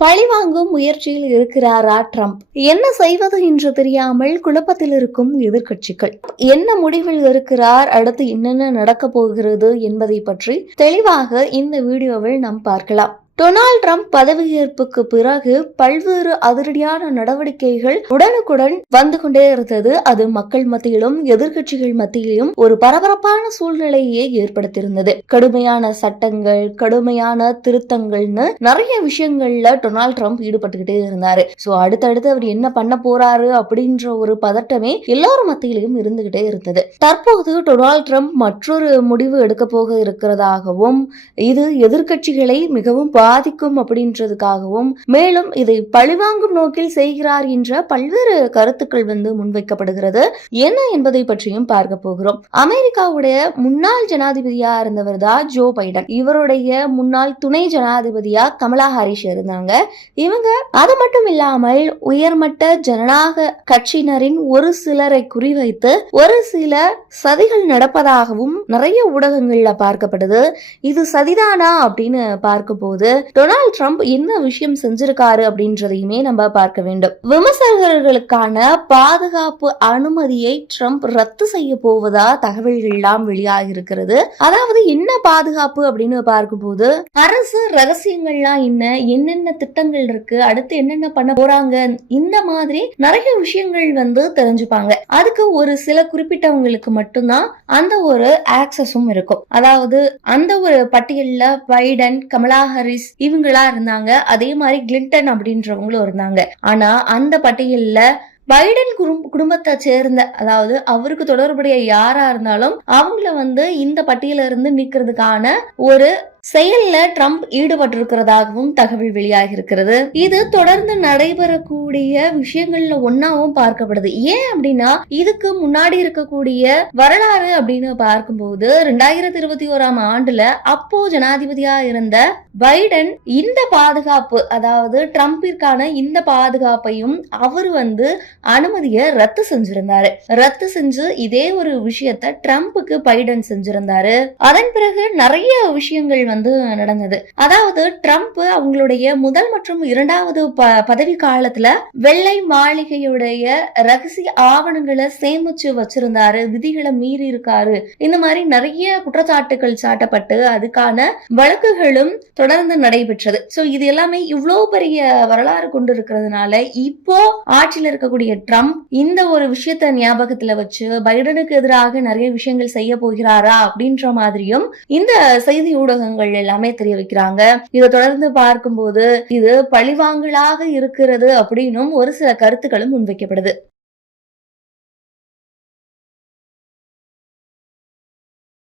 பழிவாங்கும் முயற்சியில் இருக்கிறாரா ட்ரம்ப்? என்ன செய்வது என்று தெரியாமல் குழப்பத்தில் இருக்கும் எதிர்க்கட்சிகள். என்ன முடிவில் இருக்கிறார்? அடுத்து என்னென்ன நடக்க போகிறது என்பதை பற்றி தெளிவாக இந்த வீடியோவில் நாம் பார்க்கலாம். டொனால்ட் ட்ரம்ப் பதவியேற்புக்கு பிறகு பல்வேறு அதிரடியான நடவடிக்கைகள் உடனுக்குடன் வந்து கொண்டே இருந்தது. அது மக்கள் மத்தியிலும் எதிர்கட்சிகள் மத்தியிலும் ஒரு பரபரப்பான சூழ்நிலையை ஏற்படுத்தியிருந்தது. கடுமையான சட்டங்கள் கடுமையான திருத்தங்கள்னு நிறைய விஷயங்கள்ல டொனால்ட் ட்ரம்ப் ஈடுபட்டுக்கிட்டே இருந்தாரு. சோ அடுத்தடுத்து அவர் என்ன பண்ண போறாரு அப்படின்ற ஒரு பதட்டமே எல்லாரும் மத்தியிலும் இருந்துகிட்டே இருந்தது. தற்போது டொனால்ட் ட்ரம்ப் மற்றொரு முடிவு எடுக்க போக இருக்கிறதாகவும் இது எதிர்கட்சிகளை மிகவும் பாதிக்கும் அப்படின்றதுக்காகவும் மேலும் இதை பழிவாங்கும் நோக்கில் செய்கிறார் என்ற பல்வேறு கருத்துக்கள் வந்து முன்வைக்கப்படுகிறது. என்ன என்பதை பற்றியும் பார்க்க போகிறோம். அமெரிக்காவுடைய முன்னாள் ஜனாதிபதியா இருந்தவர் தான் ஜோ பைடன். இவருடைய முன்னாள் துணை ஜனாதிபதியா கமலா ஹாரிஸ் இருந்தாங்க. இவங்க அது மட்டும் இல்லாமல் உயர்மட்ட ஜனநாயக கட்சியினரின் ஒரு சிலரை குறிவைத்து ஒரு சில சதிகள் நடப்பதாகவும் நிறைய ஊடகங்கள்ல பார்க்கப்படுது. இது சதிதானா அப்படின்னு பார்க்கும்போது டொனால்ட் ட்ரம்ப் என்ன விஷயம் செஞ்சிருக்காரு அப்படின்றதையுமே நம்ம பார்க்க வேண்டும். விமர்சகர்களுக்கான பாதுகாப்பு அனுமதியை ட்ரம்ப் ரத்து செய்ய போவதா தகவல்கள் எல்லாம் வெளியாகி இருக்கிறது அதாவது என்ன பாதுகாப்பு அப்படின்னு பார்க்கும்போது அரசு ரகசியங்கள்லாம் என்ன என்னென்ன திட்டங்கள் இருக்கு அடுத்து என்னென்ன பண்ண போறாங்க இந்த மாதிரி நிறைய விஷயங்கள் வந்து தெரிஞ்சுப்பாங்க. அதுக்கு ஒரு சில குறிப்பிட்டவங்களுக்கு மட்டும்தான் அந்த ஒரு ஆக்சஸும் இருக்கும். அதாவது அந்த ஒரு பட்டியல்ல பைடன் கமலா ஹாரிஸ் இவங்களா இருந்தாங்க. அதே மாதிரி கிளின்டன் அப்படின்றவங்களும் இருந்தாங்க. ஆனா அந்த பட்டியல்ல பைடன் குடும் குடும்பத்தை சேர்ந்த அதாவது அவருக்கு தொடர்புடைய யாரா இருந்தாலும் அவங்கள வந்து இந்த பட்டியல இருந்து நீக்கிறதுக்கான ஒரு செயல்ல ட்ரம்ப் ஈடுபட்டிருக்கிறதாகவும் தகவல் வெளியாகி இருக்கிறது இது தொடர்ந்து நடைபெறக்கூடிய விஷயங்கள்ல ஒன்னாவும் பார்க்கப்படுது. ஏன் அப்படின்னா இதுக்கு முன்னாடி இருக்கக்கூடிய வரலாறு அப்படின்னு பார்க்கும்போது ரெண்டாயிரத்தி இருபத்தி ஓராம் ஆண்டுல அப்போ ஜனாதிபதியா இருந்த பைடன் இந்த பாதுகாப்பு அதாவது ட்ரம்பிற்கான இந்த பாதுகாப்பையும் அவர் வந்து அனுமதியை ரத்து செஞ்சிருந்தாரு. ரத்து செஞ்சு இதே ஒரு விஷயத்த ட்ரம்ப்புக்கு பைடன் செஞ்சிருந்தாரு. அதன் பிறகு நிறைய விஷயங்கள் வந்து நடந்தது. அதாவது ட்ரம்ப் அவங்களுடைய முதல் மற்றும் இரண்டாவது பதவி காலத்துல வெள்ளை மாளிகையுடைய ரகசிய ஆவணங்களை சேமிச்சு வச்சிருந்தாரு. விதிகளை மீறி இருக்காரு. இந்த மாதிரி நிறைய குற்றச்சாட்டுகள் சாட்டப்பட்டு அதுக்கான வழக்குகளும் தொடர்ந்து நடைபெற்றது. சோ இது எல்லாமே இவ்வளவு பெரிய வரலாறு கொண்டு இருக்கிறதுனால இப்போ ஆட்சியில் இருக்கக்கூடிய ட்ரம்ப் இந்த ஒரு விஷயத்த ஞாபகத்துல வச்சு பைடனுக்கு எதிராக நிறைய விஷயங்கள் செய்ய போகிறாரா அப்படின்ற மாதிரியும் இந்த செய்தி ஊடகங்கள் எல்லாமே தெரிய வைக்கிறாங்க. இதை தொடர்ந்து பார்க்கும்போது இது பழிவாங்கலாக இருக்கிறது அப்படின்னும் ஒரு சில கருத்துக்களும் முன்வைக்கப்படுது.